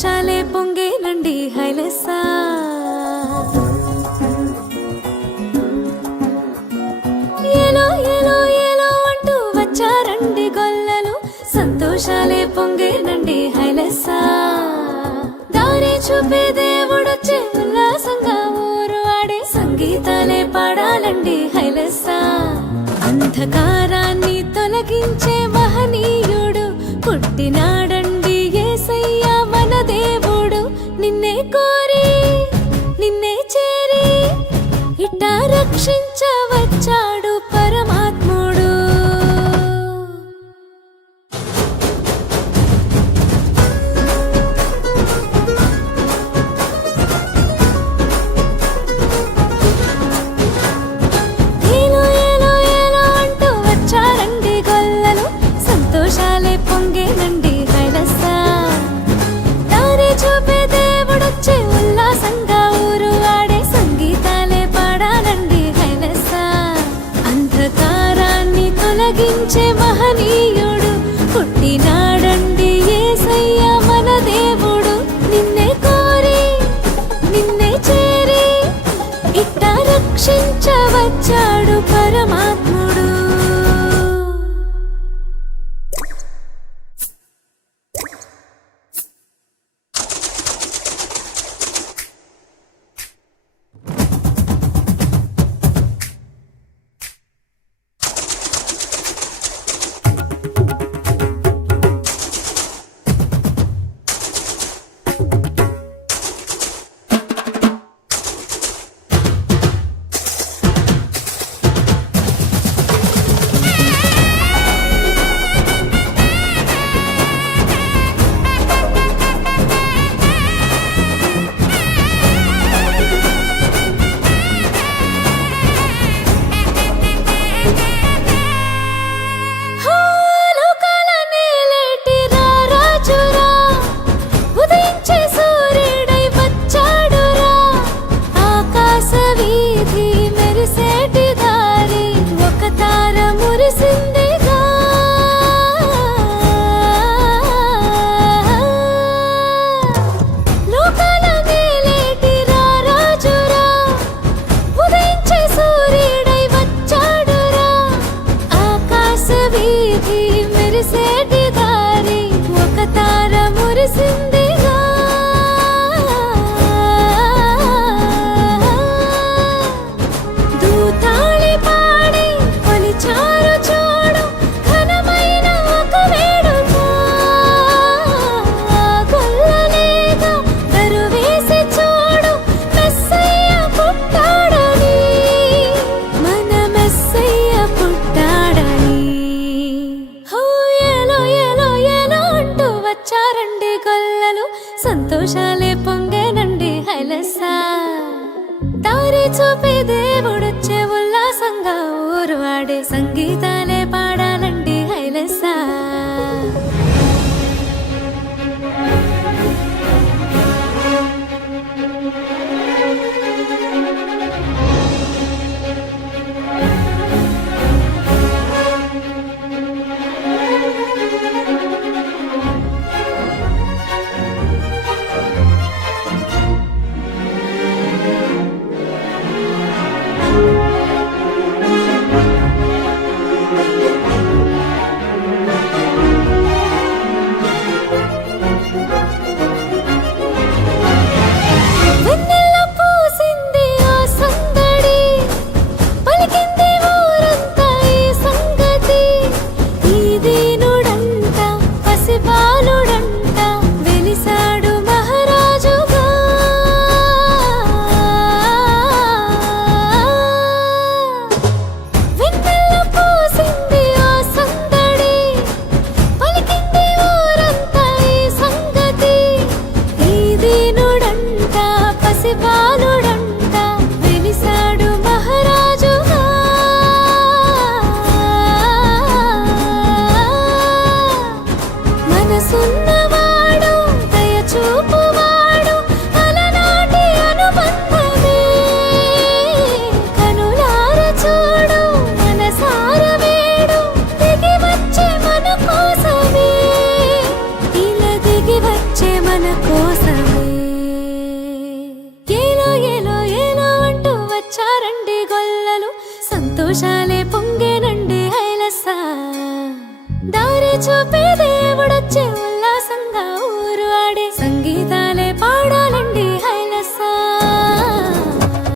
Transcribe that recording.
సంతోషాలే పొంగేనండి హైలెస్సా. ఏలో ఏలో ఏలో అంటూ వచ్చారండి గొల్లలు, సంతోషాలే పొంగేనండి హైలెస్సా. దారి చూపే దేవుడొచ్చే ఉల్లాసంగా ఊరు ఆడే సంగీతాలే పాడాలండి హైలెస్సా. అంధకారాన్ని తొలగించే మహనీయుడు పుట్టినాడండి యేసయ్య మన దేవుడు. నిన్నే కోరి నిన్నే చేరి ఇట్టా రక్షించవచ్చాడు పరమాత్ముడు. ఏలో ఏలో ఏలో అంటూ వచ్చారండి గొల్లలు, సంతోషాలే పొంగేనండి హైలెస్సా. దారి చూపే దేవుడొచ్చే ఉల్లాసంగా ఊరు ఆడే సంగీతాలే పాడాలండి హైలెస్సా. అంధకారాన్ని తొలగించే మహనీయుడు పుట్టినాడండి యేసయ్య మన దేవుడు. నిన్నే కోరి నిన్నే చేరి ఇట్టా రక్షించవచ్చాడు పరమాత్ముడు. సంతోషాలే పొంగేనండి హైలెస్సా. దారి చూపే దేవుడొచ్చే ఉల్లాసంగా ఊరు ఆడే సంగీతాలే పాడాలండి హైలెస్సా. దారి చూపే దేవుడొచ్చే